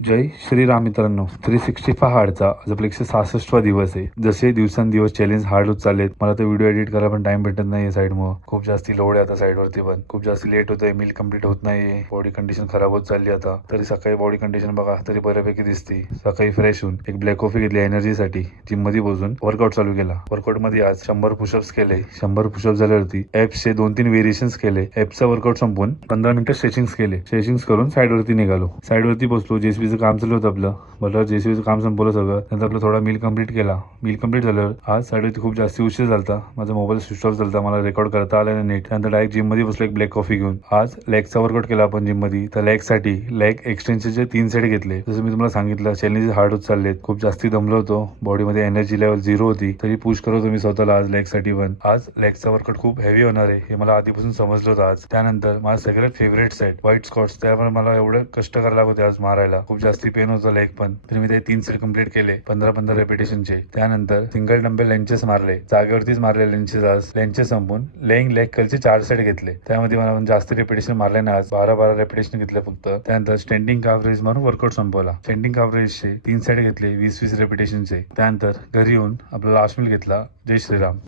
जय श्रीराम मित्रांनो. 365 हार्डचा आज आपला 166वा दिवस आहे. जसे दिवसांदिवस चॅलेंज हार्ड होत चाललेत, मला तर व्हिडिओ एडिट करायला पण टाइम भेटत नाहीये साईडमुळे. खूप जास्ती लोड आहे आता साईडवरती, पण खूप जास्त लेट होतंय. मील कम्प्लीट होत नाहीये. बॉडी कंडिशन खराब होत चालली आता. तरी सकाळी बॉडी कंडिशन बघा तरी बऱ्यापैकी दिसते. सकाळी फ्रेश होऊन एक ब्लॅक कॉफी घेतली एनर्जीसाठी. जिम मध्ये बसून वर्कआउट चालू केला. वर्कआउट मध्ये आज 100 पुशअप्स केले. 100 पुशअप्स झाल्यावरती चे 2-3 व्हेरिएशन्स केले. चा वर्कआउट संपवून 15 मिनिटं स्ट्रेचिंग केले. स्ट्रेचिंग करून साईडवरती निघालो. साईडवरती बसलो. जेसीबीचं काम चालू होतं आपलं. बरोबर जेसीबीचं काम संपवलं सगळं. नंतर आपला थोडा मील कम्प्लीट केला. मील कम्प्लीट झाल्यावर आज साईडवरती खूप जास्त उशीर झाला. माझा मोबाईल स्विच ऑफ झाला. मला रेकॉर्ड करता आलं नाही नीट. त्यानंतर डायरेक्ट जिम मध्ये बसलो एक ब्लॅक कॉफी घेऊन. आज लेगचा वर्कआउट केला आपण जिम मध्ये. तर लेग साठी लेग एक्सटेन्शनचे 3 सेट घेतले. जसं मी तुम्हाला सांगितलं चॅलेंजेस हार्ड होत चाललेत. खूप जास्ती दमलो होतो. बॉडीमध्ये एनर्जी लेवल 0 होती. तरी पुश करत होतो मी स्वतःला आज लेग साठी पण. आज लेगचा वर्कआउट खूप हेवी होणार आहे हे मला आधीपासून समजलं होतं आज. त्यानंतर माझा सगळ्यात फेवरेट सेट व्हाईट स्कॉट्स. त्यामुळे मला एवढं कष्ट करायला लागते आज मारायला. खूप जास्ती पेन होतं लेग पण. तर मी ते 3 सेट कम्प्लीट केले 15-15 रेपिटेशनचे. त्यानंतर सिंगल डंबेल लेंचेस मारले. जागेवरतीच मारले लेंचेस. आज लेंचेस संपून लेग कर्लचे 4 सेट घेतले. त्यामध्ये मला जास्त रेपिटेशन मारले नाही आज. 12-12 रेपिटेशन घेतले फक्त. त्यानंतर स्टँडिंग काफ रेज मारून वर्कआउट संपवला. स्टँडिंग काफ रेजचे 3 सेट घेतले 20-20 रेपिटेशनचे. त्यानंतर घरी येऊन आपला लास्ट मील घेतला. जय श्रीराम.